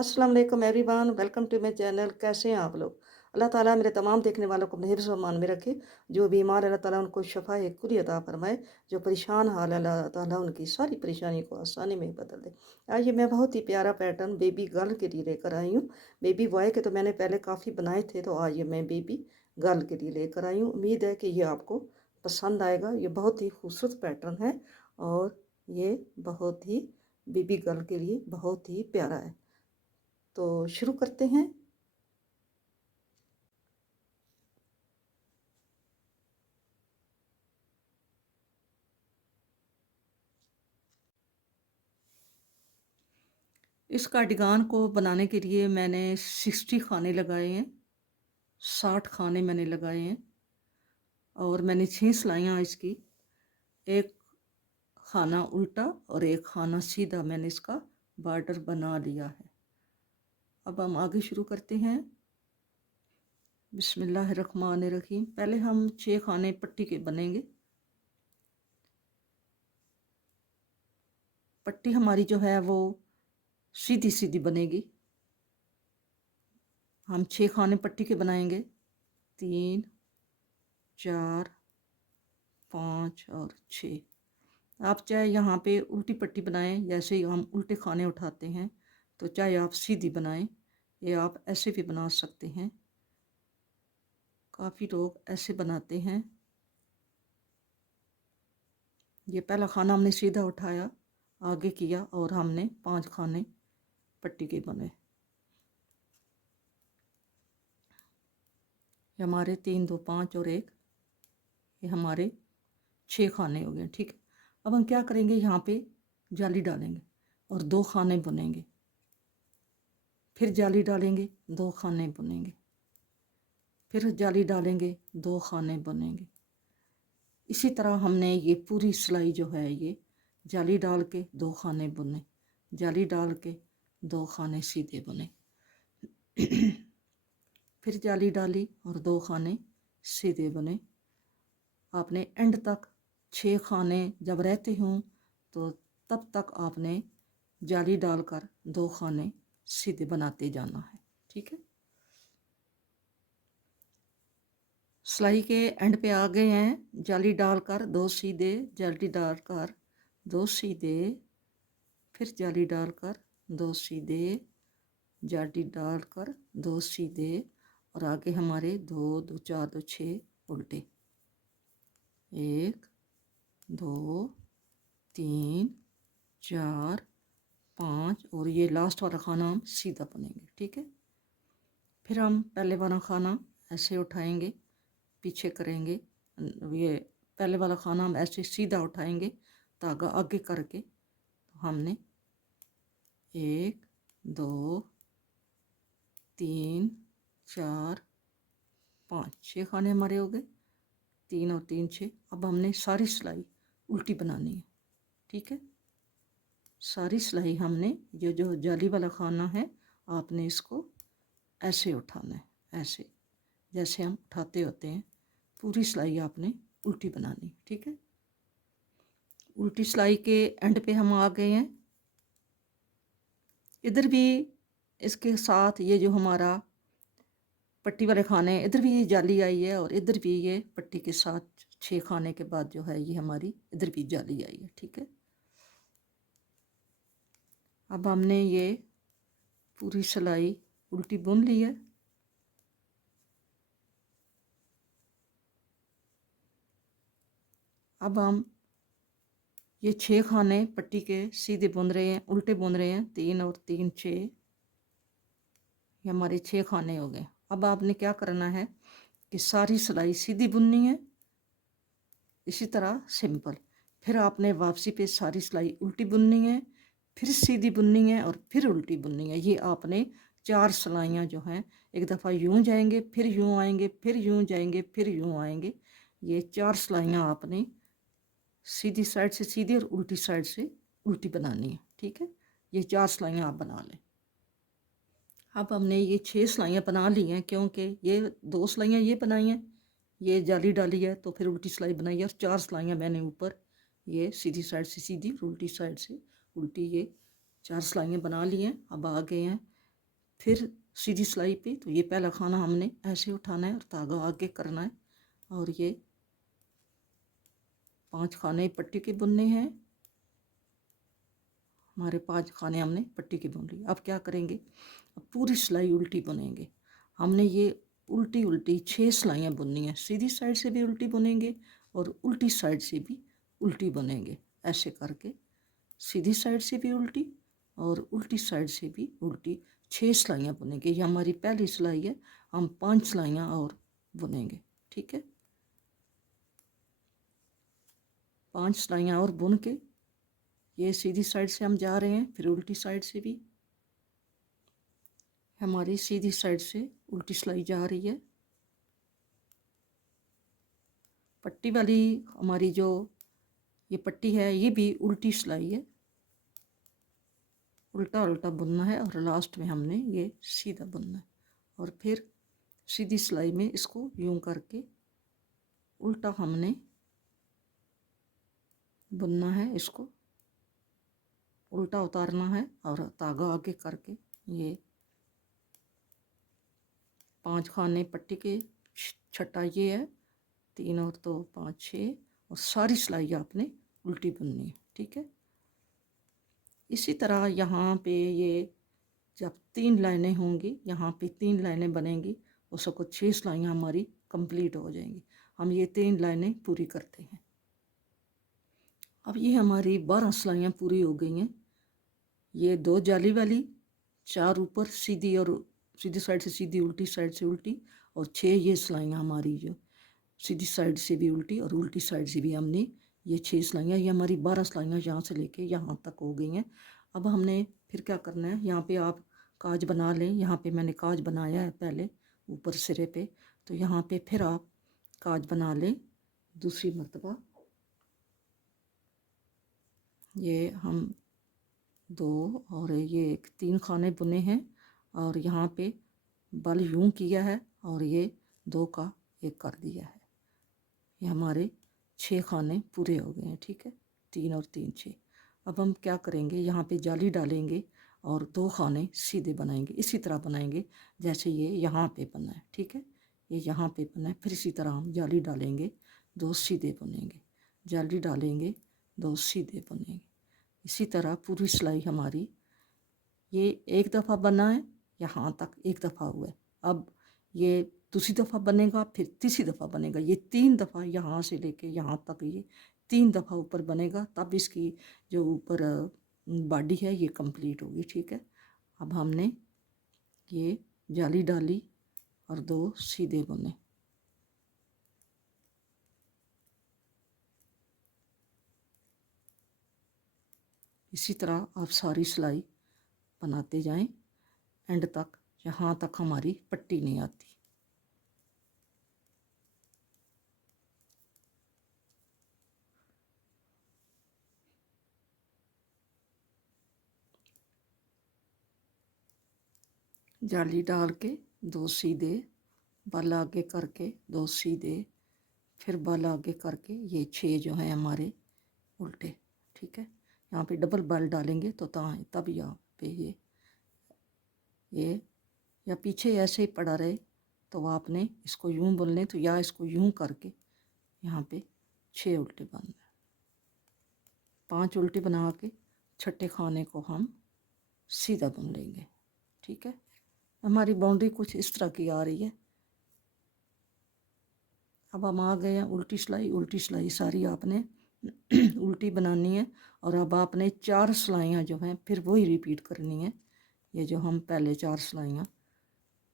अस्सलाम वालेकुम everyone, welcome to my channel. कैसे हैं आप लोग? अल्लाह ताला मेरे तमाम देखने वालों को अपने हिफ्ज़ व अमान में रखे। जो बीमार अल्लाह ताला उनको शफ़ाए कुली अता फ़रमाए। जो परेशान हाल है अल्लाह ताला उनकी सारी परेशानी को आसानी में बदल दे। आज ये मैं बहुत ही प्यारा पैटर्न बेबी गर्ल के लिए लेकर आई हूँ। बेबी बॉय के तो मैंने पहले काफ़ी बनाए थे, तो आज ये मैं बेबी गर्ल के लिए लेकर आई हूँ। उम्मीद है कि ये आपको पसंद आएगा। ये बहुत ही खूबसूरत पैटर्न है और ये बहुत ही बेबी गर्ल के लिए बहुत ही प्यारा है। तो शुरू करते हैं। इस कार्डिगान को बनाने के लिए मैंने 60 खाने लगाए हैं, 60 खाने मैंने लगाए हैं और मैंने 6 सिलाइयाँ इसकी, एक खाना उल्टा और एक खाना सीधा मैंने इसका बॉर्डर बना लिया है। अब हम आगे शुरू करते हैं। बिस्मिल्लाहिर्रहमानिर्रहीम। पहले हम 6 खाने पट्टी के बनेंगे। पट्टी हमारी जो है वो सीधी सीधी बनेगी। हम 6 खाने पट्टी के बनाएंगे, 3 4 5 और 6। आप चाहे यहाँ पे उल्टी पट्टी बनाएं, जैसे ही हम उल्टे खाने उठाते हैं, तो चाहे आप सीधी बनाएं, ये आप ऐसे भी बना सकते हैं। काफ़ी लोग ऐसे बनाते हैं। ये पहला खाना हमने सीधा उठाया, आगे किया और हमने 5 खाने पट्टी के बने। ये हमारे 3 2 5 और 1, ये हमारे 6 खाने हो गए। ठीक है, अब हम क्या करेंगे, यहाँ पे जाली डालेंगे और 2 खाने बुनेंगे, फिर जाली डालेंगे, 2 खाने बुनेंगे, फिर जाली डालेंगे, 2 खाने बुनेंगे। इसी तरह हमने ये पूरी सिलाई जो है ये जाली डाल के 2 खाने बुने, जाली डाल के 2 खाने सीधे बुने, फिर जाली डाली और 2 खाने सीधे बुने। आपने एंड तक 6 खाने जब रहते हों तो तब तक आपने जाली डालकर 2 खाने सीधे बनाते जाना है। ठीक है, सिलाई के एंड पे आ गए हैं। जाली डालकर 2 सीधे, जाली डालकर 2 सीधे, फिर जाली डालकर 2 सीधे, जाली डालकर 2 सीधे और आगे हमारे 2 2 4 2 6 उल्टे, 1 2 3 4 5 और ये लास्ट वाला खाना हम सीधा बुनेंगे। ठीक है, फिर हम पहले वाला खाना ऐसे उठाएंगे, पीछे करेंगे, ये पहले वाला खाना हम ऐसे सीधा उठाएंगे, धागा आगे करके। तो हमने 1 2 3 4 5 6 खाने हमारे हो गए, 3 और 3 6। अब हमने सारी सिलाई उल्टी बनानी है। ठीक है, सारी सिलाई हमने जो जाली वाला खाना है, आपने इसको ऐसे उठाना है, ऐसे जैसे हम उठाते होते हैं। पूरी सिलाई आपने उल्टी बनानी। ठीक है, उल्टी सिलाई के एंड पे हम आ गए हैं। इधर भी इसके साथ ये जो हमारा पट्टी वाले खाने, इधर भी ये जाली आई है और इधर भी ये पट्टी के साथ 6 खाने के बाद जो है ये हमारी इधर भी जाली आई है। ठीक है, अब हमने ये पूरी सिलाई उल्टी बुन ली है। अब हम ये 6 खाने पट्टी के सीधे बुन रहे हैं, उल्टे बुन रहे हैं, 3 और 3 6, ये हमारे 6 खाने हो गए। अब आपने क्या करना है कि सारी सिलाई सीधी बुननी है, इसी तरह सिंपल। फिर आपने वापसी पे सारी सिलाई उल्टी बुननी है, फिर सीधी बुननी है और फिर उल्टी बुननी है। ये आपने 4 सिलाइयाँ जो हैं, एक दफ़ा यूँ जाएंगे, फिर यूँ आएंगे, फिर यूँ जाएंगे, फिर यूँ आएंगे। ये 4 सिलाइयाँ आपने सीधी साइड से सीधी और उल्टी साइड से उल्टी बनानी है। ठीक है, ये 4 सिलाइयाँ आप बना लें। अब हमने ये 6 सिलाइयाँ बना ली हैं, क्योंकि ये 2 सिलाइयाँ ये बनाई हैं, ये जाली डाली है, तो फिर उल्टी सिलाई बनाई है और 4 सिलाइयाँ मैंने ऊपर ये सीधी साइड से सीधी और उल्टी साइड से उल्टी, ये 4 सिलाइयाँ बना ली हैं। अब आ गए हैं फिर सीधी सिलाई पे। तो ये पहला खाना हमने ऐसे उठाना है और धागा आगे करना है, और ये 5 खाने पट्टी के बुनने हैं। हमारे 5 खाने हमने पट्टी के बुन लिए। अब क्या करेंगे, अब पूरी सिलाई उल्टी बुनेंगे। हमने ये उल्टी उल्टी 6 सिलाइयाँ बुननी है। सीधी साइड से भी उल्टी बुनेंगे और उल्टी साइड से भी उल्टी बुनेंगे। ऐसे करके सीधी साइड से भी उल्टी और उल्टी साइड से भी उल्टी 6 सिलाइयाँ बुनेंगे। ये हमारी पहली सिलाई है। हम 5 सिलाइयाँ और बुनेंगे, ठीक है। 5 सिलाइयाँ और बुन के ये सीधी साइड से हम जा रहे हैं, फिर उल्टी साइड से भी हमारी सीधी साइड से उल्टी सिलाई जा रही है। पट्टी वाली हमारी जो ये पट्टी है ये भी उल्टी सिलाई है, उल्टा उल्टा बुनना है और लास्ट में हमने ये सीधा बुनना है। और फिर सीधी सिलाई में इसको यूं करके उल्टा हमने बुनना है, इसको उल्टा उतारना है और धागा आगे करके ये 5 खाने पट्टी के, छठा ये है, 3 और 2 5 6, और सारी सिलाई आपने उल्टी बुननी है, ठीक है। इसी तरह यहाँ पे ये जब 3 लाइनें होंगी, यहाँ पे 3 लाइनें बनेंगी, उसको 6 सिलाइयाँ हमारी कंप्लीट हो जाएंगी। हम ये 3 लाइनें पूरी करते हैं। अब ये हमारी 12 सिलाइयाँ पूरी हो गई हैं। ये 2 जाली वाली, 4 ऊपर सीधी और सीधी साइड से सीधी, उल्टी साइड से उल्टी, और 6 ये सिलाइयाँ हमारी जो सीधी साइड से भी उल्टी और उल्टी साइड से भी हमने ये 6 सिलाइयाँ, ये हमारी 12 सिलाइयाँ यहाँ से लेके यहाँ तक हो गई हैं। अब हमने फिर क्या करना है, यहाँ पे आप काज बना लें। यहाँ पे मैंने काज बनाया है पहले ऊपर सिरे पे, तो यहाँ पे फिर आप काज बना लें दूसरी मर्तबा। ये हम 2 और ये 3 खाने बुने हैं और यहाँ पे बल यूं किया है और ये 2 का 1 कर दिया है। ये हमारे 6 खाने पूरे हो गए हैं, ठीक है। 3 और 3 6। अब हम क्या करेंगे, यहाँ पे जाली डालेंगे और 2 खाने सीधे बनाएंगे। इसी तरह बनाएंगे जैसे ये यहाँ पे बना है, ठीक है। ये यहाँ पे बना है, फिर इसी तरह हम जाली डालेंगे, 2 सीधे बुनेंगे, जाली डालेंगे, 2 सीधे बुनेंगे। इसी तरह पूरी सिलाई हमारी ये 1 दफ़ा बना है, यहाँ तक 1 दफ़ा हुआ है। अब ये दूसरी दफ़ा बनेगा, फिर तीसरी दफ़ा बनेगा। ये 3 दफ़ा यहाँ से लेके यहाँ तक ये 3 दफ़ा ऊपर बनेगा, तब इसकी जो ऊपर बॉडी है ये कंप्लीट होगी, ठीक है। अब हमने ये जाली डाली और 2 सीधे बुने। इसी तरह आप सारी सिलाई बनाते जाएं एंड तक, जहाँ तक हमारी पट्टी नहीं आती। जाली डाल के 2 सीधे, बल आगे करके 2 सीधे, फिर बल आगे करके ये 6 जो हैं हमारे उल्टे, ठीक है। यहाँ पे डबल बल डालेंगे तो तब यहाँ पे ये या पीछे ऐसे ही पड़ा रहे तो आपने इसको यूं बुन लें, तो या इसको यूं करके यहाँ पे 6 उल्टे बनना है। 5 उल्टे बना के छठे खाने को हम सीधा बुन लेंगे, ठीक है। हमारी बाउंड्री कुछ इस तरह की आ रही है। अब हम आ गए हैं उल्टी सिलाई। उल्टी सिलाई सारी आपने उल्टी बनानी है और अब आपने 4 सिलाइयाँ जो हैं फिर वही रिपीट करनी है। ये जो हम पहले 4 सिलाइयाँ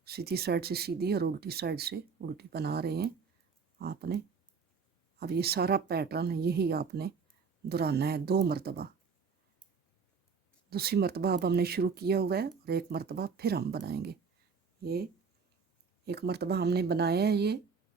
सीधी साइड से सीधी और उल्टी साइड से उल्टी बना रहे हैं आपने, अब ये सारा पैटर्न यही आपने दोहराना है 2 मरतबा। दूसरी मरतबा अब हमने शुरू किया हुआ है और 1 मरतबा फिर हम बनाएंगे। ये 1 मरतबा हमने बनाया है ये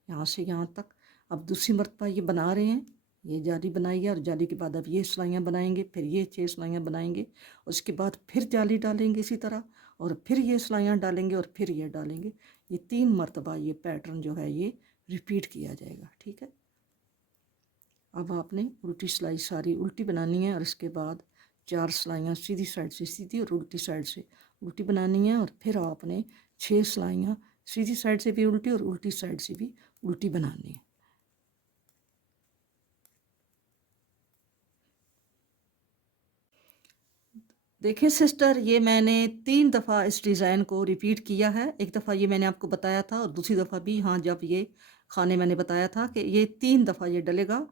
यहाँ से यहाँ तक। अब दूसरी मरतबा ये बना रहे हैं, ये जाली बनाई है और जाली के बाद अब ये सिलाइयाँ बनाएंगे, फिर ये 6 सिलाइयाँ बनाएंगे, उसके बाद फिर जाली डालेंगे इसी तरह, और फिर ये सिलाइयाँ डालेंगे और फिर ये डालेंगे। ये 3 मरतबा ये पैटर्न जो है ये रिपीट किया जाएगा, ठीक है। अब आपने उल्टी सिलाई सारी उल्टी बनानी है और इसके बाद 4 सिलाइयाँ सीधी साइड से सीधी और उल्टी साइड से उल्टी बनानी है, और फिर आपने 6 सिलाइयाँ सीधी साइड से भी उल्टी और उल्टी साइड से भी उल्टी बनानी है। देखिए सिस्टर, ये मैंने 3 दफ़ा इस डिज़ाइन को रिपीट किया है। एक दफ़ा ये मैंने आपको बताया था, और दूसरी दफ़ा भी, हाँ, जब ये खाने मैंने बताया था कि ये 3 दफ़ा ये डलेगा।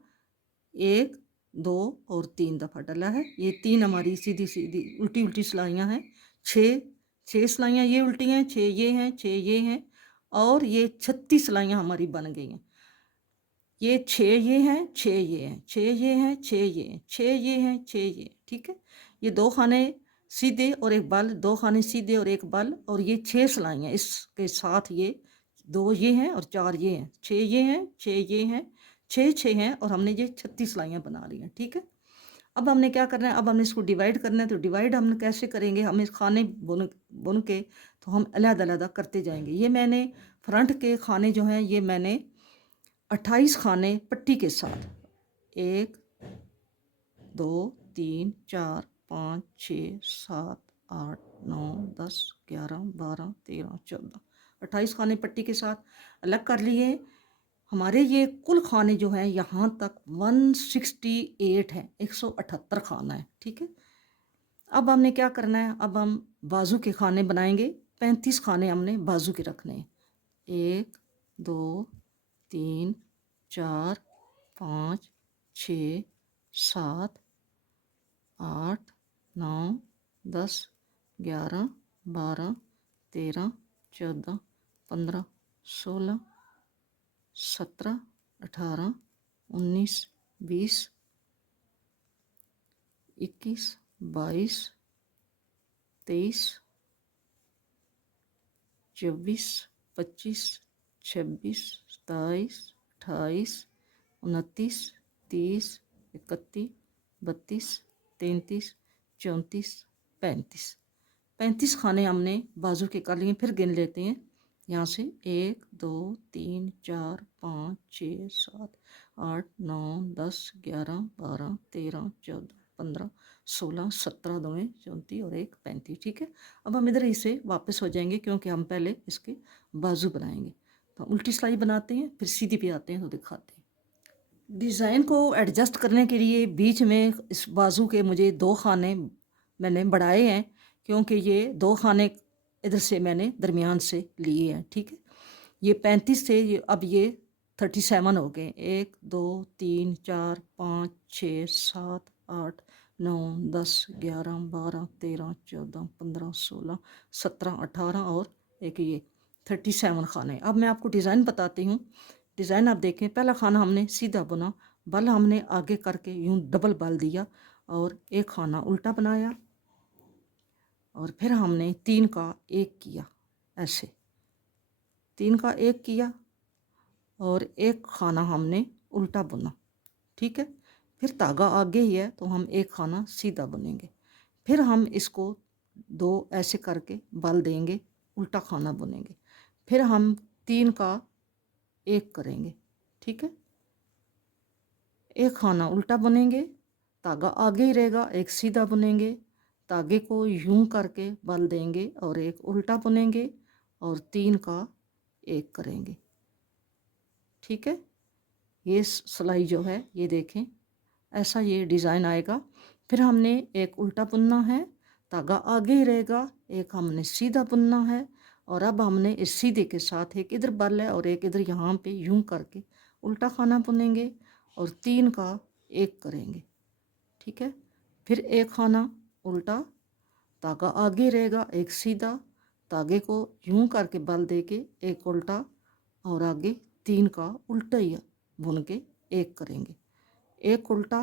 1, 2 और 3 दफ़ा डला है। ये 3 हमारी सीधी-सीधी उल्टी-उल्टी सिलाइयाँ हैं। 6 सिलाइयाँ ये उल्टी हैं, 6 ये हैं, 6 ये हैं, और ये 36 सिलाइयाँ हमारी बन गई हैं। ये 6 ये हैं, 6 ये हैं, 6 ये हैं, 6 ये हैं, 6 ये हैं, 6 ये, ठीक है। ये 2 खाने सीधे और एक बल, 2 खाने सीधे और एक बल, और ये 6 सिलाइयाँ इसके साथ, ये 2 ये हैं और 4 ये हैं, 6 ये हैं, 6 ये हैं, 6 हैं, और हमने ये 36 सिलाइयाँ बना ली हैं, ठीक है। अब हमने क्या करना है, अब हमने इसको डिवाइड करना है। तो डिवाइड हम कैसे करेंगे, हम इस खाने बुन बुन के तो हम अलग-अलग करते जाएंगे। ये मैंने फ्रंट के खाने जो हैं, ये मैंने 28 खाने पट्टी के साथ, 1, 2, 3, 4, 5, 6, 7, 8, 9, 10, 11, 12, 13, 14, 28 खाने पट्टी के साथ अलग कर लिए। हमारे ये कुल खाने जो हैं यहाँ तक 168 है, 178 खाना है, ठीक है। अब हमने क्या करना है, अब हम बाजू के खाने बनाएंगे। 35 खाने हमने बाजू के रखने हैं। 1, 2, 3, 4, 5, 6, 7, 8, 9, 10, 11, 12, 13, 14, 15, 16, 17, 18, 19, 20, 21, 22, 23, 24, 25, 26, 27, 28, 29, 30, 31, 32, 33, 34, 35, 35 खाने हमने बाजू के कर लिए। फिर गिन लेते हैं यहाँ से, 1, 2, 3, 4, 5, 6, 7, 8, 9, 10, 11, 12, 13, 14, 15, 16, 17, 2, 34 और 1, 35, ठीक है। अब हम इधर इसे वापस हो जाएंगे, क्योंकि हम पहले इसके बाजू बनाएंगे। तो उल्टी सिलाई बनाते हैं, फिर सीधी पे आते हैं तो दिखाते हैं। डिज़ाइन को एडजस्ट करने के लिए बीच में इस बाजू के मुझे 2 खाने मैंने बढ़ाए हैं, क्योंकि ये 2 खाने इधर से मैंने दरमियान से लिए हैं, ठीक है। ये 35 थे, अब ये 37 हो गए। 1, 2, 3, 4, 5, 6, 7, 8, 9, 10, 11, 12, 13, 14, 15, 16, 17, 18 और एक ये 37 खाने। अब मैं आपको डिज़ाइन बताती हूँ। डिज़ाइन आप देखें, पहला खाना हमने सीधा बुना, बल हमने आगे करके यूं डबल बल दिया, और एक खाना उल्टा बनाया, और फिर हमने 3 का 1 किया, ऐसे 3 का 1 किया, और एक खाना हमने उल्टा बुना, ठीक है। फिर धागा आगे ही है तो हम एक खाना सीधा बुनेंगे। फिर हम इसको 2 ऐसे करके बल देंगे, उल्टा खाना बुनेंगे। फिर हम 3 का 1 करेंगे, ठीक है। एक खाना उल्टा बुनेंगे, धागा आगे ही रहेगा, एक सीधा बुनेंगे, धागे को यूं करके बल देंगे और एक उल्टा बुनेंगे, और 3 का 1 करेंगे, ठीक है। ये सिलाई जो है, ये देखें, ऐसा ये डिज़ाइन आएगा। फिर हमने एक उल्टा बुनना है, धागा आगे ही रहेगा, एक हमने सीधा बुनना है, और अब हमने इस सीधे के साथ एक इधर बल है और एक इधर यहाँ पे यूं करके उल्टा खाना बुनेंगे, और 3 का 1 करेंगे, ठीक है। फिर एक खाना उल्टा, धागा आगे रहेगा, एक सीधा, धागे को यूं करके बल दे के एक उल्टा, और आगे 3 का उल्टा ही बुन के 1 करेंगे। एक उल्टा,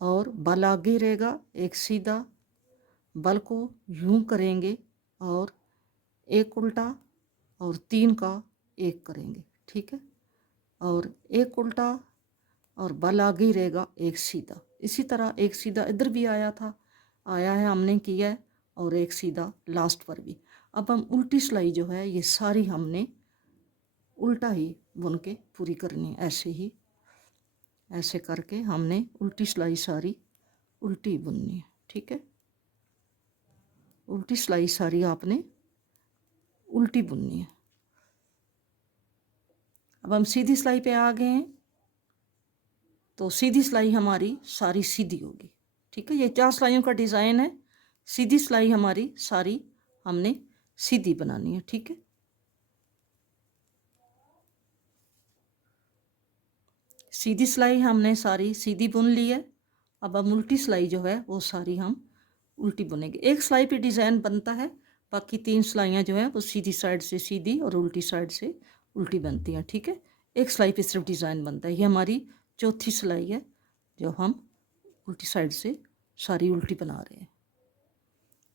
और बल आगे रहेगा, एक सीधा, बल को यूं करेंगे, और एक उल्टा, और 3 का 1 करेंगे, ठीक है। और एक उल्टा, और बल आगे ही रहेगा, एक सीधा। इसी तरह एक सीधा इधर भी आया है हमने किया है, और एक सीधा लास्ट पर भी। अब हम उल्टी सिलाई जो है, ये सारी हमने उल्टा ही बुन के पूरी करनी है। ऐसे ही, ऐसे करके हमने उल्टी सिलाई सारी उल्टी बुननी है। ठीक है, उल्टी सिलाई सारी आपने उल्टी बुननी है। अब हम सीधी सिलाई पे आ गए हैं, तो सीधी सिलाई हमारी सारी सीधी होगी। ठीक है, ये 4 सिलाइयों का डिज़ाइन है। सीधी सिलाई हमारी सारी हमने सीधी बनानी है। ठीक है, सीधी सिलाई हमने सारी सीधी बुन ली है। अब हम उल्टी सिलाई जो है वो सारी हम उल्टी बुनेंगे। एक सिलाई पे डिज़ाइन बनता है, बाकी 3 सिलाइयाँ जो है वो सीधी साइड से सीधी और उल्टी साइड से उल्टी बनती हैं। ठीक है, एक सिलाई पे सिर्फ डिज़ाइन बनता है। ये हमारी चौथी सिलाई है जो हम उल्टी साइड से सारी उल्टी बना रहे हैं।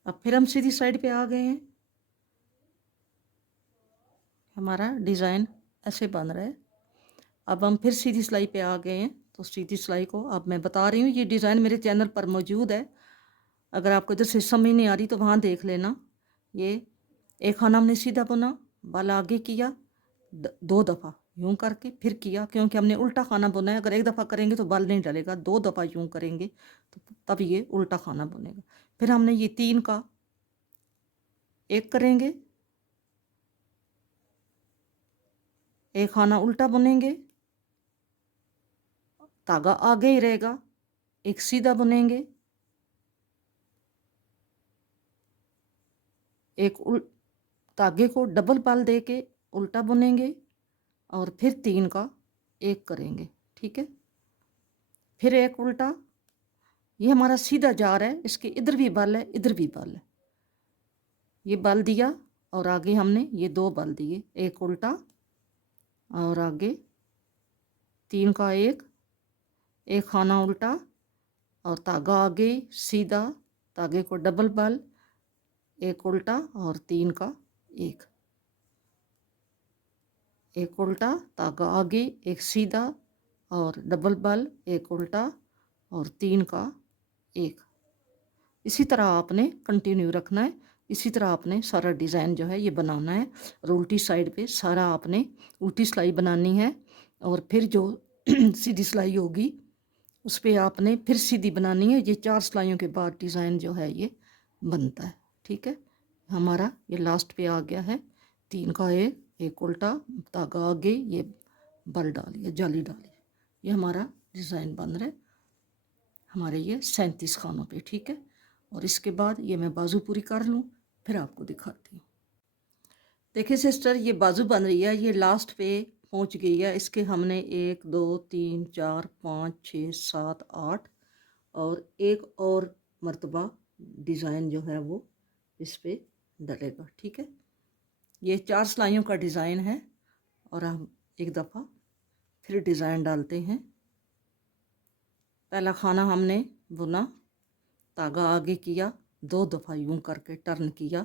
अब फिर हम सीधी साइड पे आ गए हैं। हमारा डिज़ाइन ऐसे बन रहा है। अब हम फिर सीधी सिलाई पे आ गए हैं, तो सीधी सिलाई को अब मैं बता रही हूँ, ये डिज़ाइन मेरे चैनल पर मौजूद है। अगर आपको इधर से समझ नहीं आ रही तो वहाँ देख लेना। ये एक खाना हमने सीधा बुना, बाल आगे किया 2 दफ़ा यूं करके, फिर किया, क्योंकि हमने उल्टा खाना बुना है। अगर एक दफ़ा करेंगे तो बाल नहीं डलेगा, 2 दफ़ा यूं करेंगे तो तब ये उल्टा खाना बुनेगा। फिर हमने ये 3 का एक करेंगे, एक खाना उल्टा बुनेंगे, धागा आगे ही रहेगा, एक सीधा बुनेंगे, एक धागे को डबल बाल दे के उल्टा बुनेंगे और फिर 3 का एक करेंगे। ठीक है, फिर एक उल्टा। ये हमारा सीधा जा रहा है, इसके इधर भी बल है, इधर भी बल है। ये बल दिया और आगे हमने ये 2 बल दिए, एक उल्टा और आगे 3 का एक खाना उल्टा और धागा आगे सीधा, धागे को डबल बल, एक उल्टा और 3 का एक उल्टा, धागा आगे, एक सीधा और डबल बल, एक उल्टा और 3 का एक। इसी तरह आपने कंटिन्यू रखना है। इसी तरह आपने सारा डिज़ाइन जो है ये बनाना है और उल्टी साइड पे सारा आपने उल्टी सिलाई बनानी है। और फिर जो सीधी सिलाई होगी उस पर आपने फिर सीधी बनानी है। ये 4 सिलाइयों के बाद डिज़ाइन जो है ये बनता है। ठीक है, हमारा ये लास्ट पे आ गया है, 3 का एक उल्टा, धागा आगे, ये बल डालिए, जाली डालिए, ये हमारा डिज़ाइन बन रहा है हमारे ये 37 खानों पे। ठीक है, और इसके बाद ये मैं बाजू पूरी कर लूँ फिर आपको दिखाती हूँ। देखिए सिस्टर, ये बाजू बन रही है, ये लास्ट पे पहुँच गई है। इसके हमने 1 2 3 4 5 6 7 8 और एक और मर्तबा डिज़ाइन जो है वो इस पे डलेगा। ठीक है, ये 4 सिलाइयों का डिज़ाइन है और हम एक दफ़ा फिर डिज़ाइन डालते हैं। पहला खाना हमने बुना, धागा आगे किया, 2 दफ़ा यूं करके टर्न किया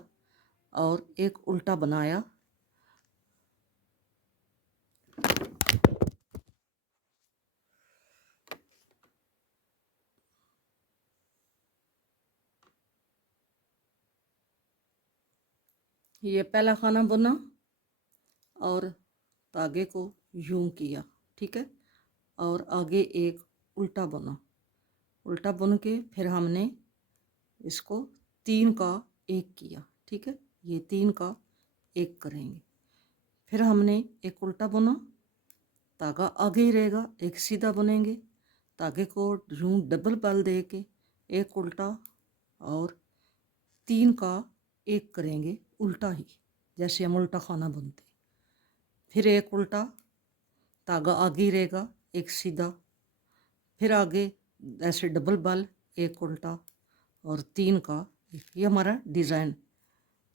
और एक उल्टा बनाया, ये पहला खाना बुना और धागे को यूं किया। ठीक है, और आगे एक उल्टा बुना, उल्टा बुन के फिर हमने इसको 3 का एक किया। ठीक है, ये 3 का एक करेंगे। फिर हमने एक उल्टा बुना, धागा आगे ही रहेगा, एक सीधा बुनेंगे, धागे को यूं डबल बल दे के एक उल्टा और 3 का एक करेंगे, उल्टा ही जैसे हम उल्टा खाना बुनते। फिर एक उल्टा, धागा आगे ही रहेगा, एक सीधा, फिर आगे ऐसे डबल बल, एक उल्टा और 3 का एक। ये हमारा डिज़ाइन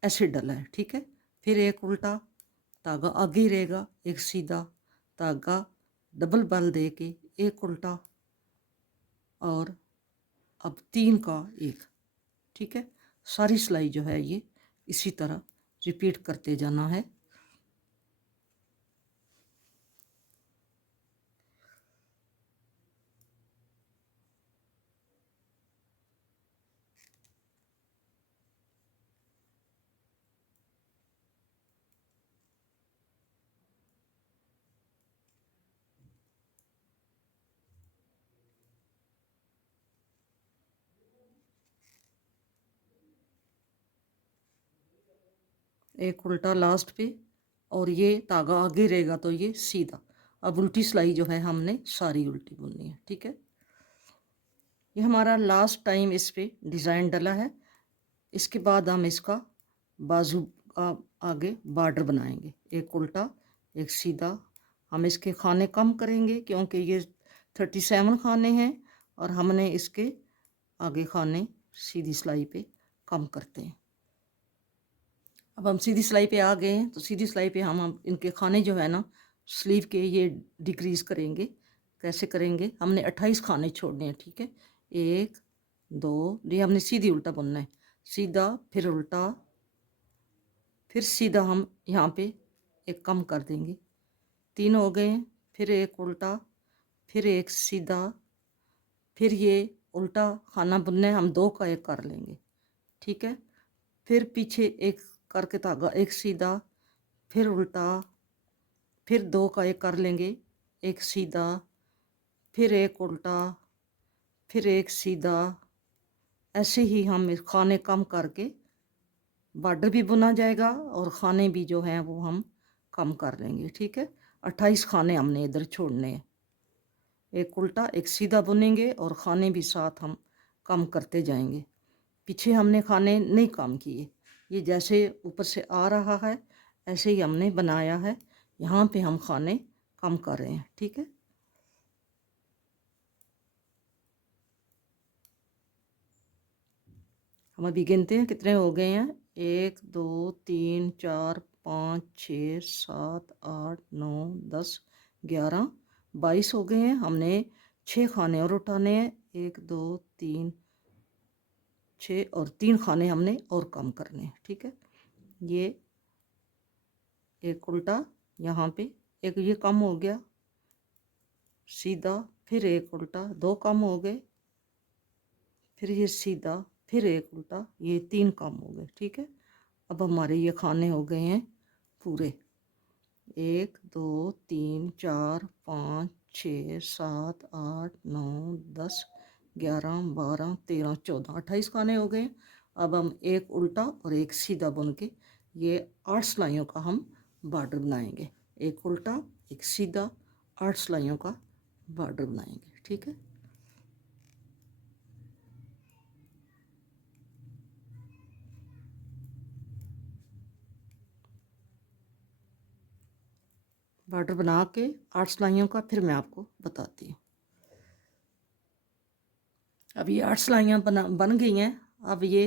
ऐसे डला है। ठीक है, फिर एक उल्टा, धागा आगे ही रहेगा, एक सीधा, धागा डबल बल दे के एक उल्टा और अब 3 का एक। ठीक है, सारी सिलाई जो है ये इसी तरह रिपीट करते जाना है। एक उल्टा लास्ट पे और ये धागा आगे रहेगा तो ये सीधा। अब उल्टी सिलाई जो है हमने सारी उल्टी बुननी है, ठीक है। ये हमारा लास्ट टाइम इस पे डिज़ाइन डला है। इसके बाद हम इसका बाजू का आगे बॉर्डर बनाएंगे, एक उल्टा एक सीधा। हम इसके खाने कम करेंगे क्योंकि ये 37 खाने हैं और हमने इसके आगे खाने सीधी सिलाई पे कम करते हैं। अब हम सीधी सिलाई पे आ गए हैं तो सीधी सिलाई पे हम इनके खाने जो है ना स्लीव के ये डिक्रीज़ करेंगे। कैसे करेंगे, हमने 28 खाने छोड़ने हैं, ठीक है। 1 2, ये हमने सीधी उल्टा बुनना है, सीधा फिर उल्टा फिर सीधा। हम यहाँ पे एक कम कर देंगे, 3 हो गए हैं। फिर एक उल्टा फिर एक सीधा फिर ये उल्टा खाना बुनना है, हम 2 का 1 कर लेंगे, ठीक है। फिर पीछे एक करके धागा एक सीधा फिर उल्टा फिर 2 का 1 कर लेंगे, एक सीधा फिर एक उल्टा फिर एक सीधा। ऐसे ही हम इस खाने कम करके बॉर्डर भी बुना जाएगा और खाने भी जो हैं वो हम कम कर लेंगे, ठीक है। 28 खाने हमने इधर छोड़ने हैं, एक उल्टा एक सीधा बुनेंगे और खाने भी साथ हम कम करते जाएंगे। पीछे हमने खाने नहीं कम किए, ये जैसे ऊपर से आ रहा है ऐसे ही हमने बनाया है। यहाँ पे हम खाने कम कर रहे हैं, ठीक है। हम अभी गिनते हैं कितने हो गए हैं, 1 2 3 4 5 6 7 8 9 10 11 22 हो गए हैं। हमने 6 खाने और उठाने हैं, 1 2 3 6 और 3 खाने हमने और कम करने हैं, ठीक है। ये एक उल्टा यहाँ पे एक ये कम हो गया सीधा, फिर एक उल्टा 2 कम हो गए, फिर ये सीधा फिर एक उल्टा, ये 3 कम हो गए, ठीक है। अब हमारे ये खाने हो गए हैं पूरे, 1 2 3 4 5 6 7 8 9 10 11 12 13 14 28 खाने हो गए। अब हम एक उल्टा और एक सीधा बुन के ये 8 सिलाइयों का हम बॉर्डर बनाएंगे, एक उल्टा एक सीधा 8 सिलाइयों का बॉर्डर बनाएंगे, ठीक है। बॉर्डर बना के 8 सिलाइयों का फिर मैं आपको बताती हूँ। अब ये 8 सिलाइयाँ बन गई हैं। अब ये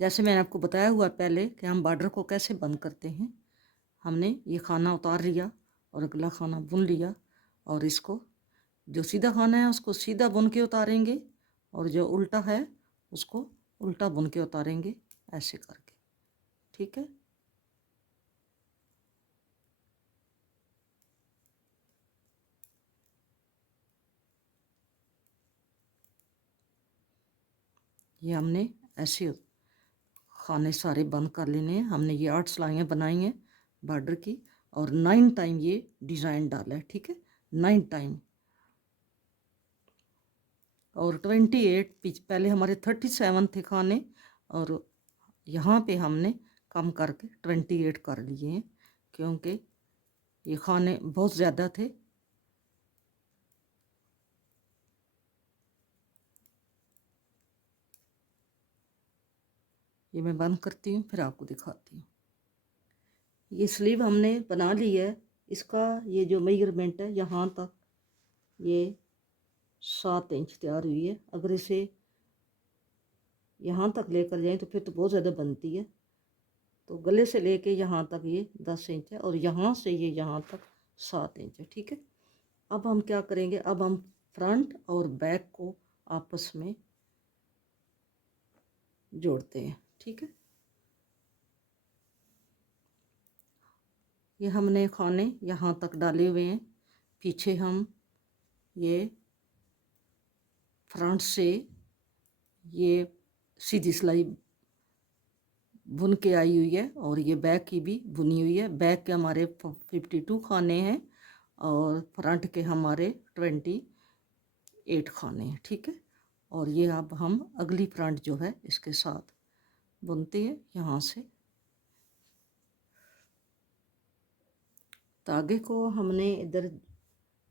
जैसे मैंने आपको बताया हुआ पहले कि हम बॉर्डर को कैसे बंद करते हैं, हमने ये खाना उतार लिया और अगला खाना बुन लिया और इसको जो सीधा खाना है उसको सीधा बुन के उतारेंगे और जो उल्टा है उसको उल्टा बुन के उतारेंगे, ऐसे करके, ठीक है। ये हमने ऐसे खाने सारे बंद कर लेने हैं। हमने ये 8 सिलाइयाँ बनाई हैं बॉर्डर की और 9 टाइम ये डिज़ाइन डाला है, ठीक है, 9 टाइम। और 28 पहले हमारे 37 थे खाने और यहाँ पे हमने कम करके 28 कर लिए हैं क्योंकि ये खाने बहुत ज़्यादा थे। ये मैं बंद करती हूँ फिर आपको दिखाती हूँ। ये स्लीव हमने बना ली है, इसका ये जो मेजरमेंट है यहाँ तक ये 7 इंच तैयार हुई है। अगर इसे यहाँ तक लेकर जाएं तो फिर तो बहुत ज़्यादा बनती है, तो गले से लेके यहाँ तक ये 10 इंच है और यहाँ से ये यहाँ तक 7 इंच है, ठीक है। अब हम क्या करेंगे, अब हम फ्रंट और बैक को आपस में जोड़ते हैं, ठीक है। ये हमने खाने यहाँ तक डाले हुए हैं, पीछे हम ये फ्रंट से ये सीधी सिलाई बुन के आई हुई है और ये बैक की भी बुनी हुई है। बैक के हमारे 52 खाने हैं और फ्रंट के हमारे 28 खाने हैं, ठीक है। और ये अब हम अगली फ्रंट जो है इसके साथ बुनते हैं यहाँ से। धागे को हमने इधर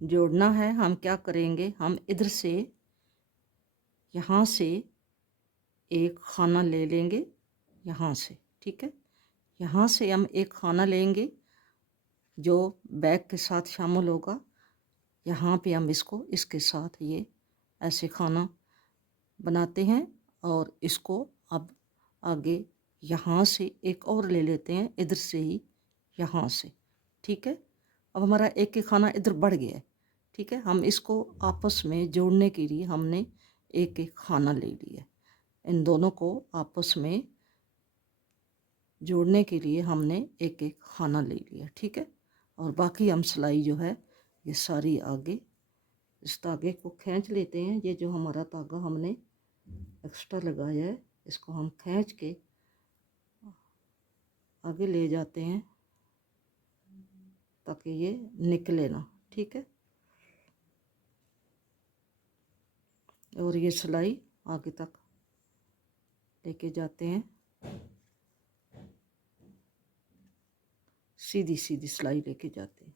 जोड़ना है। हम क्या करेंगे, हम इधर से यहाँ से एक खाना ले लेंगे, यहाँ से, ठीक है। यहाँ से हम एक खाना लेंगे जो बैक के साथ शामिल होगा। यहाँ पे हम इसको इसके साथ ये ऐसे खाना बनाते हैं और इसको अब आगे यहाँ से एक और ले लेते हैं, इधर से ही, यहाँ से, ठीक है। अब हमारा एक एक खाना इधर बढ़ गया है, ठीक है। हम इसको आपस में जोड़ने के लिए हमने एक एक खाना ले लिया। इन दोनों को आपस में जोड़ने के लिए हमने एक एक खाना ले लिया, ठीक है। और बाकी हम सिलाई जो है ये सारी आगे इस धागे को खींच लेते हैं। ये जो हमारा धागा हमने एक्स्ट्रा लगाया है इसको हम खींच के आगे ले जाते हैं ताकि ये निकले ना, ठीक है। और ये सिलाई आगे तक लेके जाते हैं, सीधी सीधी सिलाई लेके जाते हैं।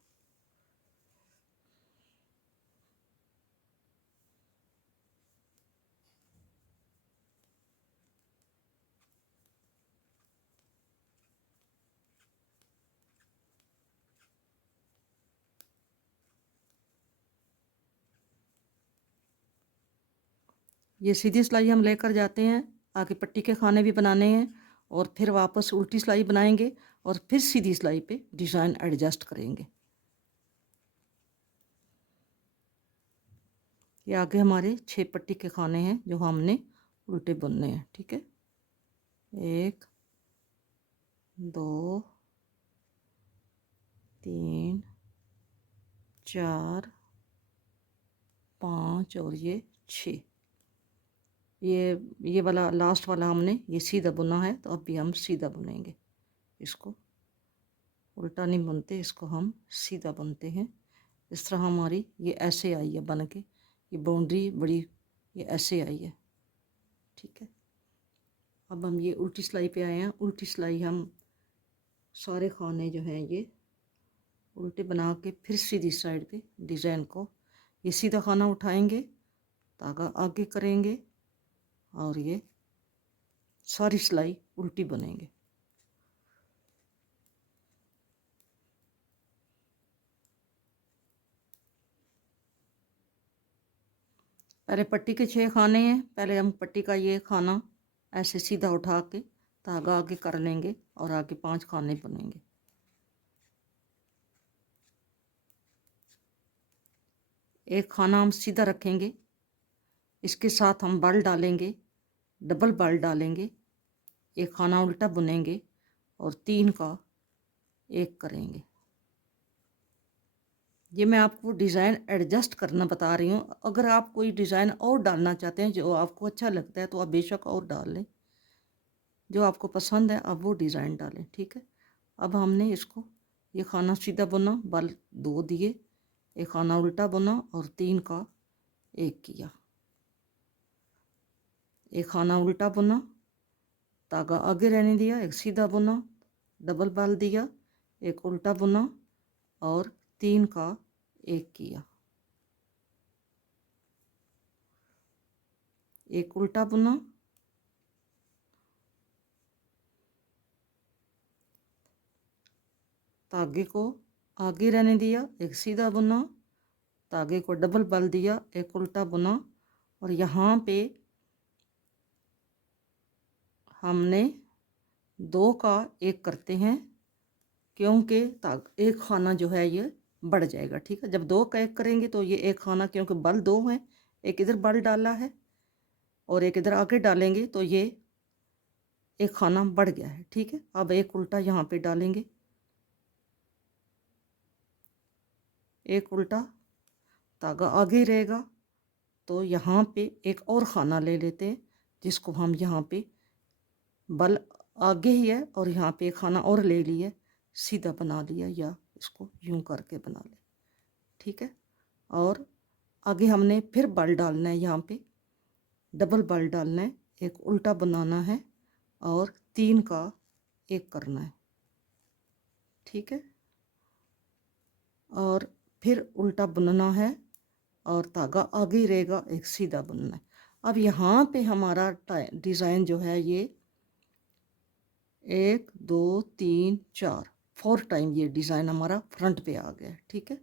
ये सीधी सिलाई हम लेकर जाते हैं, आगे पट्टी के खाने भी बनाने हैं और फिर वापस उल्टी सिलाई बनाएंगे और फिर सीधी सिलाई पे डिज़ाइन एडजस्ट करेंगे। ये आगे हमारे 6 पट्टी के खाने हैं जो हमने उल्टे बुनने हैं, ठीक है। 1 2 3 4 5 और ये 6। ये वाला लास्ट वाला हमने ये सीधा बुना है, तो अब भी हम सीधा बुनेंगे। इसको उल्टा नहीं बुनते, इसको हम सीधा बुनते हैं। इस तरह हमारी ये ऐसे आई है बन के, ये बाउंड्री बड़ी ये ऐसे आई है, ठीक है। अब हम ये उल्टी सिलाई पे आए हैं। उल्टी सिलाई हम सारे खाने जो हैं ये उल्टे बना के फिर सीधी साइड पे डिज़ाइन को ये सीधा खाना उठाएंगे, धागा आगे करेंगे और ये सारी सिलाई उल्टी बनेंगे। पहले पट्टी के 6 खाने हैं। पहले हम पट्टी का ये खाना ऐसे सीधा उठा के धागा आगे कर लेंगे और आगे 5 खाने बनेंगे। एक खाना हम सीधा रखेंगे, इसके साथ हम बल डालेंगे, डबल बल डालेंगे, एक खाना उल्टा बुनेंगे और 3 का एक करेंगे। ये मैं आपको डिज़ाइन एडजस्ट करना बता रही हूँ। अगर आप कोई डिज़ाइन और डालना चाहते हैं जो आपको अच्छा लगता है तो आप बेशक और डाल लें, जो आपको पसंद है आप वो डिज़ाइन डालें, ठीक है। अब हमने इसको ये खाना सीधा बुना, बल 2 दिए, एक खाना उल्टा बुना और 3 का एक किया। एक खाना उल्टा बुना, धागा आगे रहने दिया, एक सीधा बुना, डबल बल दिया, एक उल्टा बुना और 3 का एक किया। एक उल्टा बुना, धागे को आगे रहने दिया, एक सीधा बुना, धागे को डबल बल दिया, एक उल्टा बुना और यहाँ पे हमने 2 का एक करते हैं क्योंकि एक खाना जो है ये बढ़ जाएगा, ठीक है। जब 2 का एक करेंगे तो ये एक खाना, क्योंकि बल 2 है, एक इधर बल डाला है और एक इधर आगे डालेंगे तो ये एक खाना बढ़ गया है, ठीक है। अब एक उल्टा यहाँ पे डालेंगे, एक उल्टा, धागा आगे ही रहेगा तो यहाँ पे एक और खाना ले लेते हैं जिसको हम यहाँ पे बल आगे ही है और यहाँ पे एक खाना और ले लिया, सीधा बना लिया या इसको यूं करके बना ले, ठीक है। और आगे हमने फिर बल डालना है, यहाँ पे डबल बल डालना है, एक उल्टा बनाना है और 3 का एक करना है, ठीक है। और फिर उल्टा बुनना है और धागा आगे ही रहेगा, एक सीधा बुनना है। अब यहाँ पे हमारा डिज़ाइन जो है ये 1 2 3 4 4 टाइम ये डिज़ाइन हमारा फ्रंट पे आ गया, ठीक है।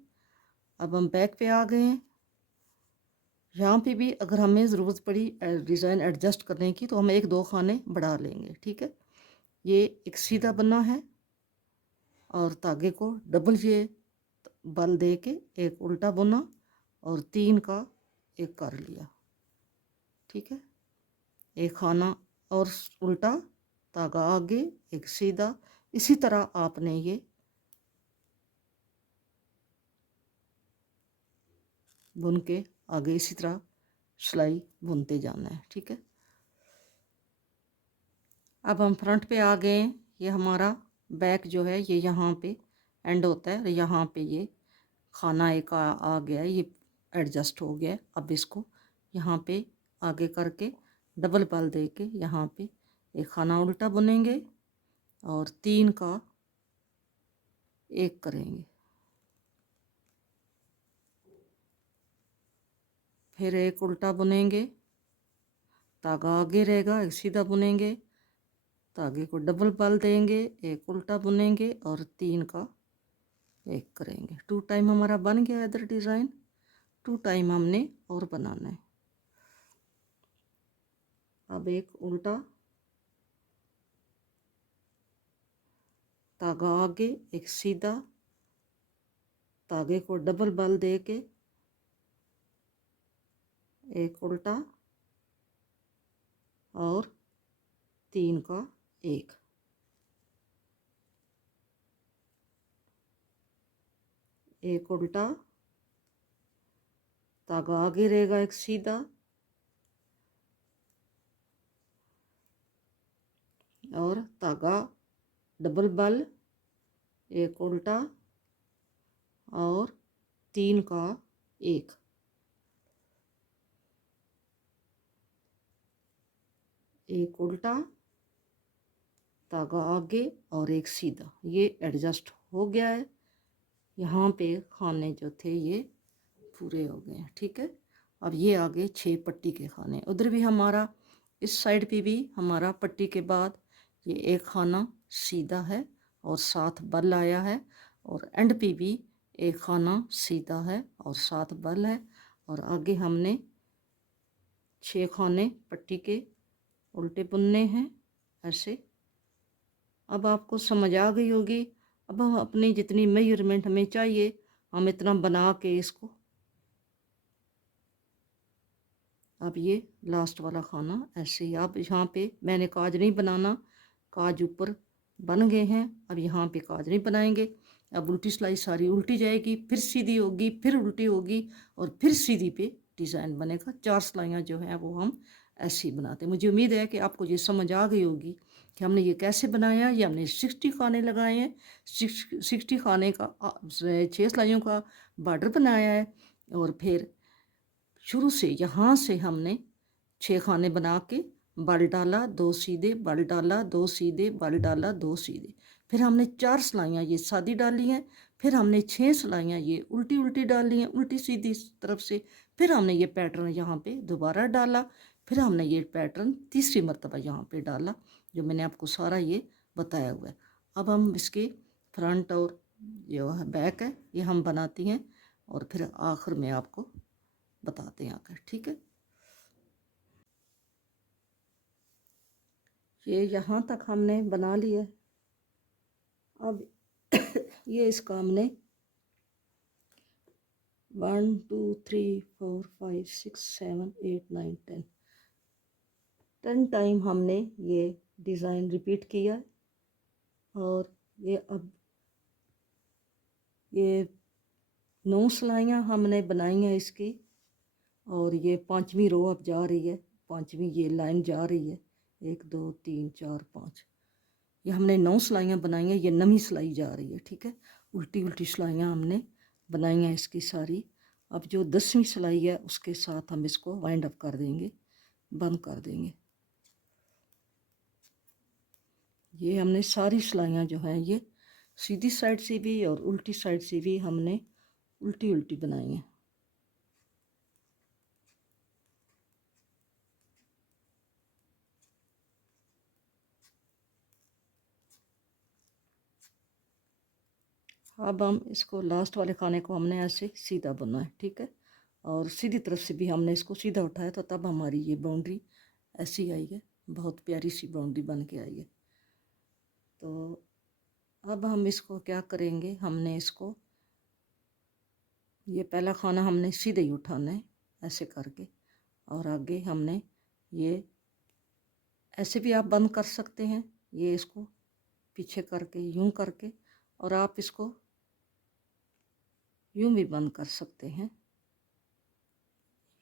अब हम बैक पे आ गए हैं। यहाँ पे भी अगर हमें ज़रूरत पड़ी डिज़ाइन एडजस्ट करने की तो हम 1 2 खाने बढ़ा लेंगे, ठीक है। ये एक सीधा बना है और धागे को डबल ये बल दे के एक उल्टा बुना और 3 का एक कर लिया, ठीक है। एक खाना और उल्टा, धागा आगे, एक सीधा। इसी तरह आपने ये बुन के आगे इसी तरह सिलाई बुनते जाना है, ठीक है। अब हम फ्रंट पे आ गए। ये हमारा बैक जो है ये यहाँ पे एंड होता है, यहाँ पे ये खाना एक आ गया है, ये एडजस्ट हो गया है। अब इसको यहाँ पे आगे करके डबल बल दे के यहाँ पे एक खाना उल्टा बुनेंगे और 3 का एक करेंगे। फिर एक उल्टा बुनेंगे, धागा आगे रहेगा, एक सीधा बुनेंगे, धागे को डबल बल देंगे, एक उल्टा बुनेंगे और 3 का एक करेंगे। 2 टाइम हमारा बन गया इधर डिज़ाइन। 2 टाइम हमने और बनाना है। अब एक उल्टा, धागा आगे, एक सीधा, धागे को डबल बल दे के एक उल्टा और 3 का एक। एक उल्टा, धागा आगे रहेगा, एक सीधा और धागा डबल बल, एक उल्टा और 3 का एक। एक उल्टा, धागा आगे और एक सीधा। ये एडजस्ट हो गया है। यहाँ पे खाने जो थे ये पूरे हो गए हैं, ठीक है। अब ये आगे 6 पट्टी के खाने। उधर भी हमारा इस साइड पे भी हमारा पट्टी के बाद ये एक खाना सीधा है और 7 बल आया है और एंड पे भी एक खाना सीधा है और 7 बल है और आगे हमने 6 खाने पट्टी के उल्टे बुनने हैं ऐसे। अब आपको समझ आ गई होगी। अब हम अपनी जितनी मेजरमेंट हमें चाहिए हम इतना बना के इसको, अब ये लास्ट वाला खाना ऐसे ही। अब यहाँ पे मैंने काज नहीं बनाना, काज ऊपर बन गए हैं। अब यहाँ पे काज नहीं बनाएंगे। अब उल्टी सिलाई सारी उल्टी जाएगी, फिर सीधी होगी, फिर उल्टी होगी और फिर सीधी पे डिज़ाइन बनेगा। 4 सिलाइयाँ जो हैं वो हम ऐसे ही बनाते हैं। मुझे उम्मीद है कि आपको ये समझ आ गई होगी कि हमने ये कैसे बनाया। ये हमने 60 खाने लगाए हैं, 60 खाने का 6 सिलाइयों का बॉर्डर बनाया है और फिर शुरू से यहाँ से हमने 6 खाने बना के बल डाला, 2 सीधे, बल डाला, 2 सीधे, बल डाला, 2 सीधे। फिर हमने 4 सिलाइयाँ ये सादी डाली हैं। फिर हमने 6 सिलाइयाँ ये उल्टी उल्टी डाली हैं, उल्टी सीधी तरफ से। फिर हमने ये पैटर्न यहाँ पे दोबारा डाला। फिर हमने ये पैटर्न तीसरी मर्तबा यहाँ पे डाला, जो मैंने आपको सारा ये बताया हुआ है। अब हम इसके फ्रंट और जो है बैक है ये हम बनाती हैं और फिर आखिर में आपको बताते हैं आकर, ठीक है। ये यहाँ तक हमने बना लिया। अब ये इसका हमने 1 2 3 4 5 6 7 8 9 10 टाइम हमने ये डिज़ाइन रिपीट किया और ये अब ये 9 सिलाइयाँ हमने बनाई हैं इसकी और ये 5वीं रो अब जा रही है, 5वीं ये लाइन जा रही है। 1 2 3 4 5 ये हमने 9 सिलाइयाँ बनाई हैं, ये 9वीं सिलाई जा रही है, ठीक है। उल्टी उल्टी सिलाइयाँ हमने बनाई हैं इसकी सारी। अब जो 10वीं सिलाई है उसके साथ हम इसको वाइंड अप कर देंगे, बंद कर देंगे। ये हमने सारी सिलाइयाँ जो हैं ये सीधी साइड से भी और उल्टी साइड से भी हमने उल्टी उल्टी बनाएंगे। अब हम इसको लास्ट वाले खाने को हमने ऐसे सीधा बुना है, ठीक है। और सीधी तरफ से भी हमने इसको सीधा उठाया तो तब हमारी ये बाउंड्री ऐसी आई है, बहुत प्यारी सी बाउंड्री बन के आई है। तो अब हम इसको क्या करेंगे, हमने इसको ये पहला खाना हमने सीधे ही उठाना है ऐसे करके, और आगे हमने ये ऐसे भी आप बंद कर सकते हैं, ये इसको पीछे करके यूं करके, और आप इसको यूं भी बंद कर सकते हैं।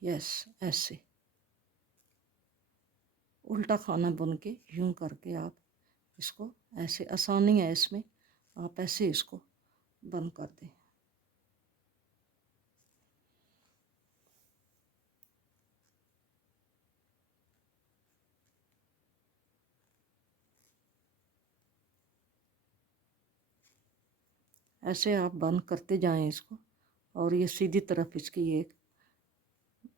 यस, ऐसे उल्टा खाना बुन के यूं करके आप इसको ऐसे, आसानी है इसमें, आप ऐसे इसको बंद कर दें। ऐसे आप बंद करते जाएं इसको, और ये सीधी तरफ इसकी एक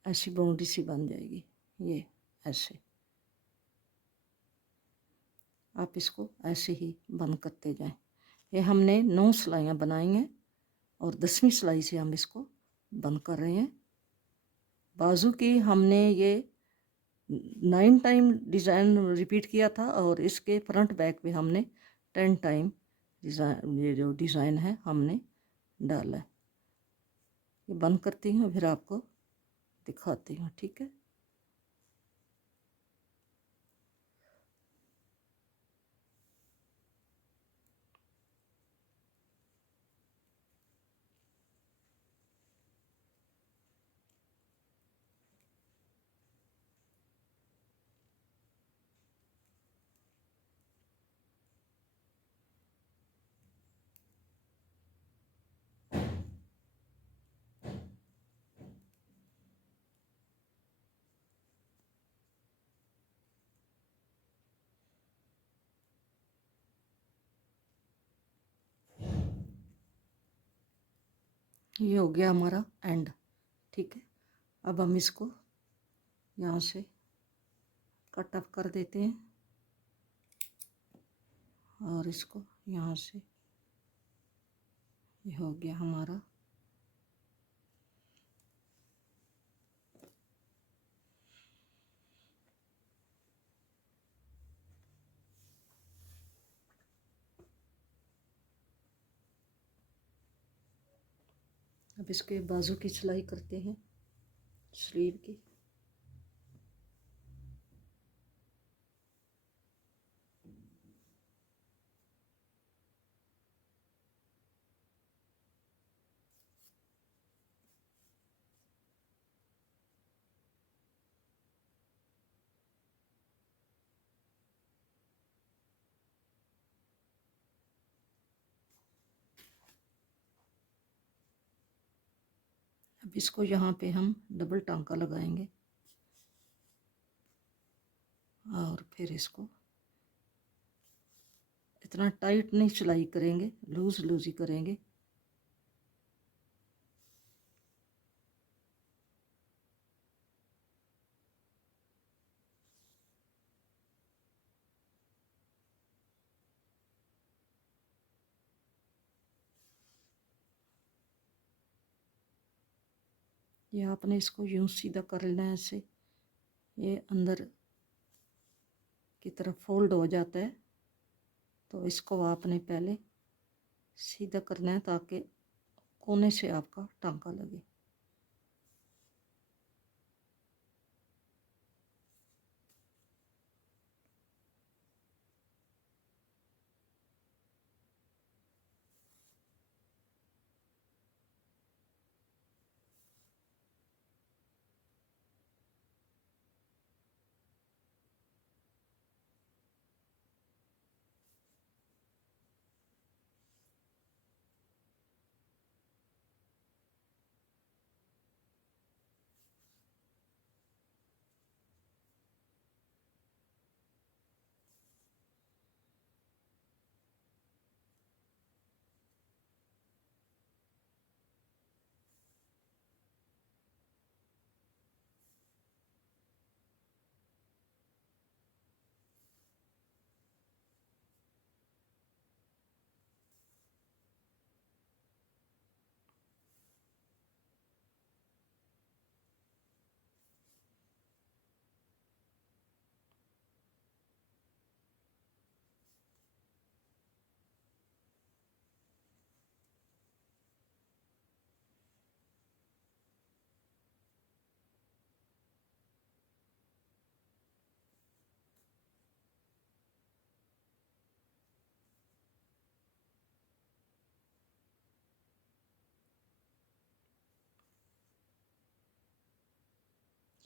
ऐसी बाउंड्री सी बन जाएगी। ये ऐसे आप इसको ऐसे ही बंद करते जाएं। ये हमने 9 सिलाइयाँ बनाई हैं और 10वीं सिलाई से हम इसको बंद कर रहे हैं। बाजू की हमने ये 9 टाइम डिज़ाइन रिपीट किया था, और इसके फ्रंट बैक पे हमने 10 टाइम डिज़ाइन, ये जो डिज़ाइन है हमने डाला है। ये बंद करती हूँ, फिर आपको दिखाती हूँ, ठीक है। ये हो गया हमारा एंड, ठीक है। अब हम इसको यहाँ से कट ऑफ कर देते हैं, और इसको यहाँ से, ये हो गया हमारा। अब इसके बाजू की सिलाई करते हैं, स्लीव की। अब इसको यहाँ पे हम डबल टांका लगाएंगे, और फिर इसको इतना टाइट नहीं सिलाई करेंगे, लूज लूज ही करेंगे। ये आपने इसको यूं सीधा कर लेना है ऐसे, ये अंदर की तरफ फोल्ड हो जाता है, तो इसको आपने पहले सीधा करना है ताकि कोने से आपका टांका लगे।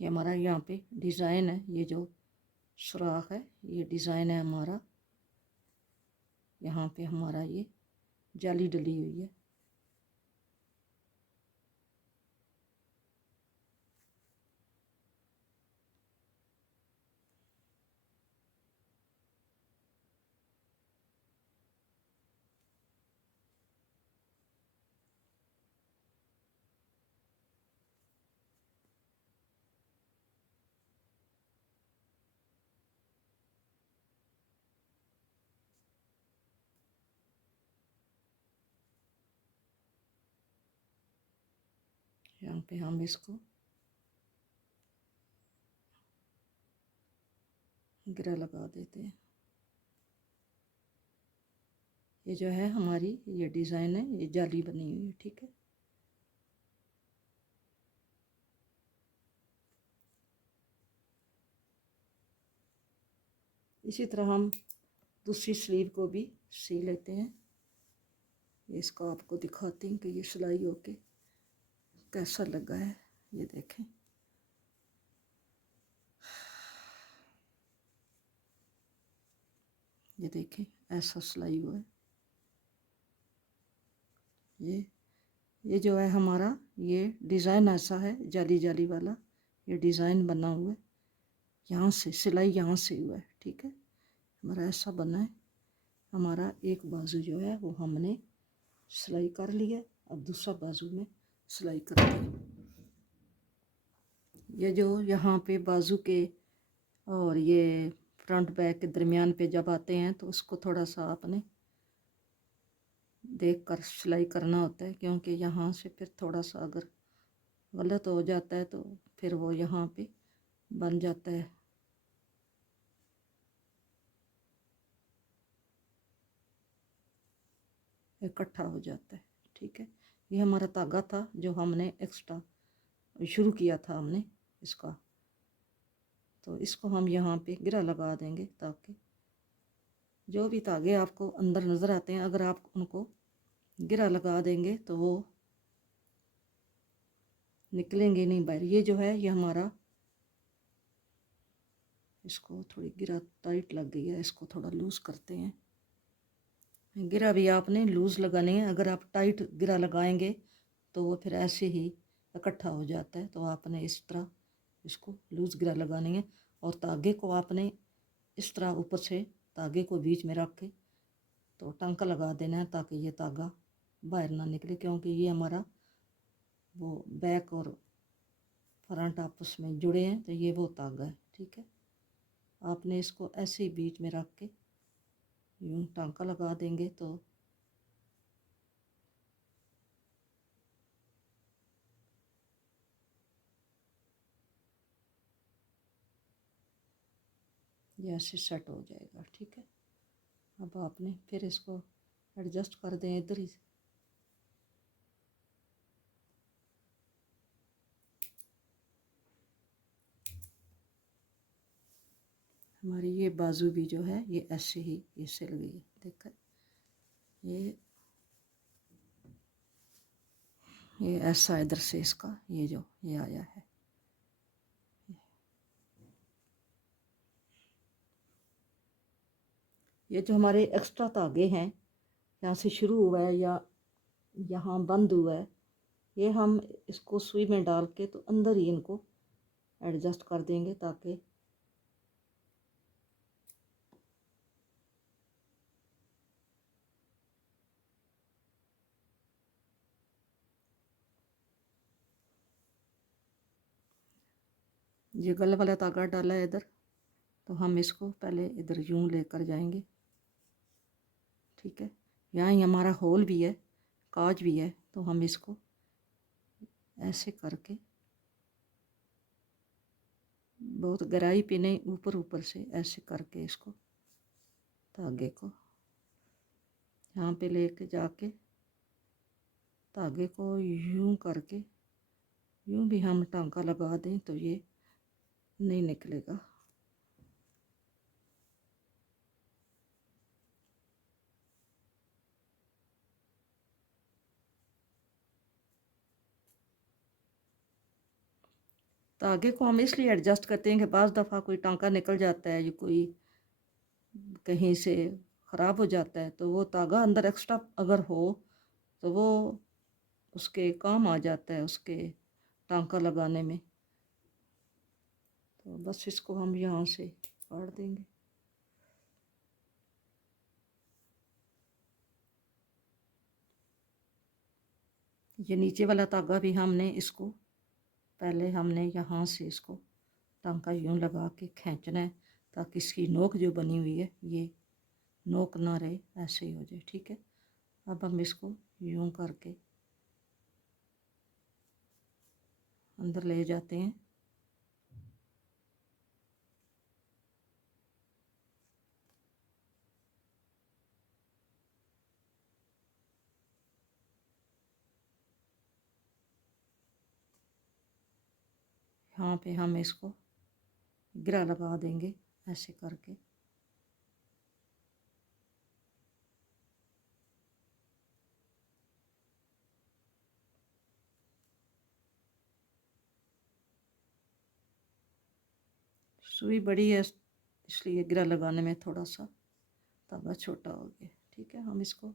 ये हमारा यहाँ पे डिज़ाइन है, ये जो सुराख है ये डिज़ाइन है हमारा। यहाँ पे हमारा ये जाली डली हुई है। यहाँ पे हम इसको गिरा लगा देते हैं। ये जो है हमारी ये डिज़ाइन है, ये जाली बनी हुई है, ठीक है। इसी तरह हम दूसरी स्लीव को भी सी लेते हैं। इसको आपको दिखाती हूँ कि ये सिलाई होके कैसा लगा है, ये देखें। ये देखें ऐसा सिलाई हुआ है। ये जो है हमारा ये डिज़ाइन ऐसा है, जाली जाली वाला ये डिज़ाइन बना हुआ है। यहाँ से सिलाई यहाँ से हुआ है, ठीक है। हमारा ऐसा बना है। हमारा एक बाजू जो है वो हमने सिलाई कर लिया, अब दूसरा बाजू में सिलाई करते हैं। ये जो यहाँ पे बाजू के और ये फ्रंट बैक के दरमियान पे जब आते हैं तो उसको थोड़ा सा आपने देख कर सिलाई करना होता है, क्योंकि यहाँ से फिर थोड़ा सा अगर गलत हो जाता है तो फिर वो यहाँ पे बन जाता है। इकट्ठा हो जाता है, ठीक है। ये हमारा धागा था जो हमने एक्स्ट्रा शुरू किया था हमने इसका, तो इसको हम यहाँ पे गिरा लगा देंगे ताकि जो भी धागे आपको अंदर नज़र आते हैं अगर आप उनको गिरा लगा देंगे तो वो निकलेंगे नहीं बाहर। ये जो है ये हमारा, इसको थोड़ी गिरा टाइट लग गई है, इसको थोड़ा लूज़ करते हैं। गिरा भी आपने लूज़ लगानी है, अगर आप टाइट गिरा लगाएंगे तो वो फिर ऐसे ही इकट्ठा हो जाता है। तो आपने इस तरह इसको लूज़ गिरा लगानी है और धागे को आपने इस तरह ऊपर से धागे को बीच में रख के तो टांका लगा देना है ताकि ये धागा बाहर ना निकले, क्योंकि ये हमारा वो बैक और फ्रंट आपस में जुड़े हैं तो ये वो धागा है, ठीक है। आपने इसको ऐसे ही बीच में रख के यूँ टांका लगा देंगे तो ये ऐसे सेट हो जाएगा, ठीक है। अब आपने फिर इसको एडजस्ट कर दें इधर ही। हमारी ये बाजू भी जो है ये ऐसे ही ये सिल गई है, देखा ये ऐसा इधर से इसका ये जो ये आया है। ये जो हमारे एक्स्ट्रा धागे हैं यहाँ से शुरू हुआ है या यहाँ बंद हुआ है, ये हम इसको सुई में डाल के तो अंदर ही इनको एडजस्ट कर देंगे ताकि ये गले वाला धागा डाला है इधर, तो हम इसको पहले इधर यूं लेकर जाएंगे, ठीक है। यहाँ ही हमारा होल भी है, काज भी है, तो हम इसको ऐसे करके बहुत गहराई पे नहीं, ऊपर ऊपर से ऐसे करके इसको धागे को यहाँ पे लेके जाके धागे को यूं करके यूं भी हम टांका लगा दें तो ये नहीं निकलेगा। धागे को हम इसलिए एडजस्ट करते हैं कि बाज़ दफ़ा कोई टांका निकल जाता है या कोई कहीं से ख़राब हो जाता है, तो वो धागा अंदर एक्स्ट्रा अगर हो तो वो उसके काम आ जाता है, उसके टांका लगाने में। तो बस इसको हम यहाँ से काट देंगे। ये नीचे वाला धागा भी हमने इसको पहले हमने यहाँ से इसको टांका यूँ लगा के खींचना है, ताकि इसकी नोक जो बनी हुई है ये नोक ना रहे, ऐसे ही हो जाए। ठीक है, अब हम इसको यूँ करके अंदर ले जाते हैं। यहाँ पे हम इसको गिरा लगा देंगे ऐसे करके। सुई बड़ी है इसलिए गिरा लगाने में थोड़ा सा धागा छोटा हो गया। ठीक है, हम इसको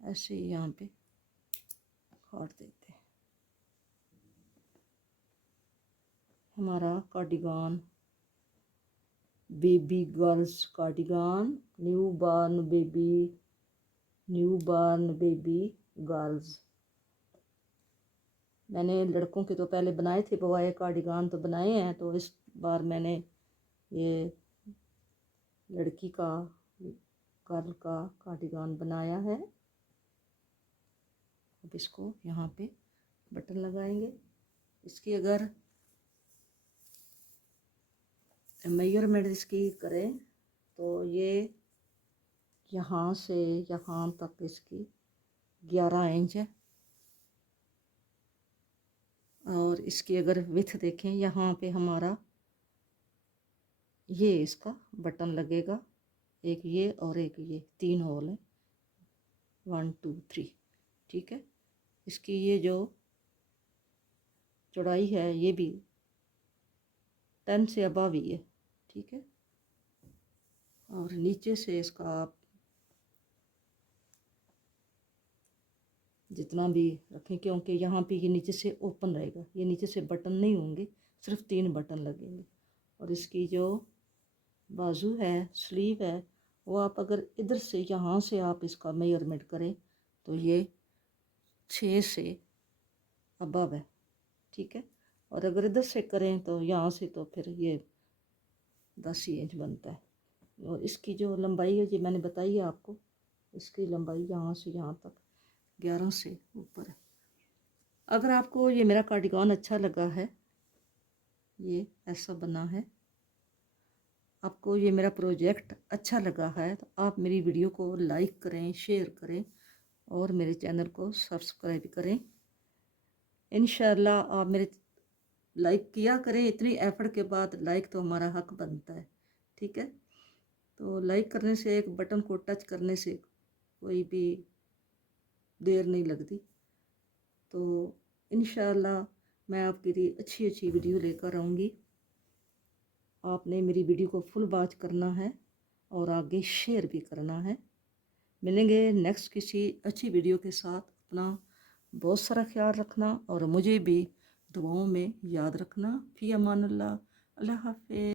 ऐसे ही यहाँ पे काट देते हैं। हमारा cardigan, baby girls cardigan, new born baby girls. मैंने लड़कों के तो पहले बनाए थे, बवाए कार्डिगान तो बनाए हैं, तो इस बार मैंने ये लड़की का गर्ल का कार्डिगान बनाया है। अब इसको यहाँ पे बटन लगाएंगे। इसकी अगर मेजरमेंट इसकी करें तो ये यहाँ से यहाँ तक इसकी 11 इंच है। और इसकी अगर विड्थ देखें, यहाँ पे हमारा ये इसका बटन लगेगा, एक ये और एक ये, 3 होल है, 1 2 3। ठीक है, इसकी ये जो चौड़ाई है ये भी 10 से अबव ही है। ठीक है, और नीचे से इसका आप जितना भी रखें, क्योंकि यहाँ पे ये नीचे से ओपन रहेगा, ये नीचे से बटन नहीं होंगे, सिर्फ 3 बटन लगेंगे। और इसकी जो बाजू है, स्लीव है, वो आप अगर इधर से यहाँ से आप इसका मेजरमेंट करें तो ये 6 से अबव है। ठीक है, और अगर इधर से करें तो यहाँ से तो फिर ये 10 ही इंच बनता है। और इसकी जो लंबाई है, ये मैंने बताई है आपको, इसकी लंबाई यहाँ से यहाँ तक 11 से ऊपर है। अगर आपको ये मेरा कार्डिगान अच्छा लगा है, ये ऐसा बना है, आपको ये मेरा प्रोजेक्ट अच्छा लगा है, तो आप मेरी वीडियो को लाइक करें, शेयर करें और मेरे चैनल को सब्सक्राइब करें। इंशाल्लाह आप मेरे लाइक किया करें, इतनी एफर्ट के बाद लाइक तो हमारा हक बनता है। ठीक है, तो लाइक करने से, एक बटन को टच करने से कोई भी देर नहीं लगती। तो इंशाल्लाह मैं आपके लिए अच्छी अच्छी वीडियो लेकर आऊँगी। आपने मेरी वीडियो को फुल वॉच करना है और आगे शेयर भी करना है। मिलेंगे नेक्स्ट किसी अच्छी वीडियो के साथ। अपना बहुत सारा ख्याल रखना और मुझे भी दुआओं में याद रखना। फ़ी अमानुल्लाह, अल्लाह हाफ़िज़।